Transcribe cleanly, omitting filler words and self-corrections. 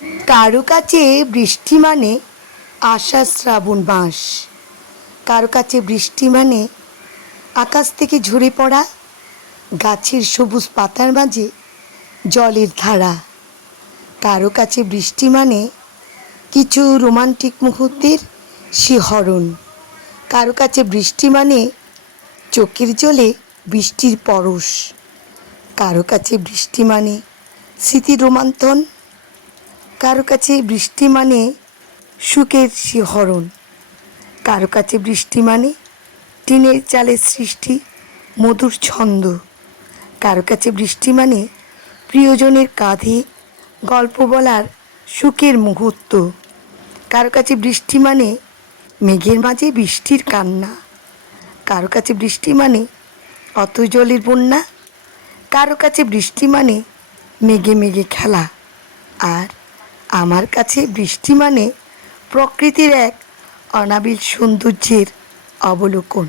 কারো কাছে বৃষ্টি মানে আষাঢ় শ্রাবণ মাস, কারো কাছে বৃষ্টি মানে আকাশ থেকে ঝরে পড়া গাছের সবুজ পাতার মাঝে জলের ধারা, কারো কাছে বৃষ্টি মানে কিছু রোমান্টিক মুহূর্তের শিহরণ, কারো কাছে বৃষ্টি মানে চোখের জলে বৃষ্টির পরশ, কারো কাছে বৃষ্টি মানে স্মৃতির রোমান্থন, কারো কাছে বৃষ্টি মানে সুখের শিহরণ, কারো কাছে বৃষ্টি মানে টিনের চালের সৃষ্টি মধুর ছন্দ, কারো কাছে বৃষ্টি মানে প্রিয়জনের কাঁধে গল্প বলার সুখের মুহূর্ত, কারো কাছে বৃষ্টি মানে মেঘের মাঝে বৃষ্টির কান্না, কারো কাছে বৃষ্টি মানে অত জলের বন্যা, কারো কাছে বৃষ্টি মানে মেঘে মেঘে খেলা, আর আমার কাছে বৃষ্টি মানে প্রকৃতির এক অনাবিল সৌন্দর্যের অবলোকন।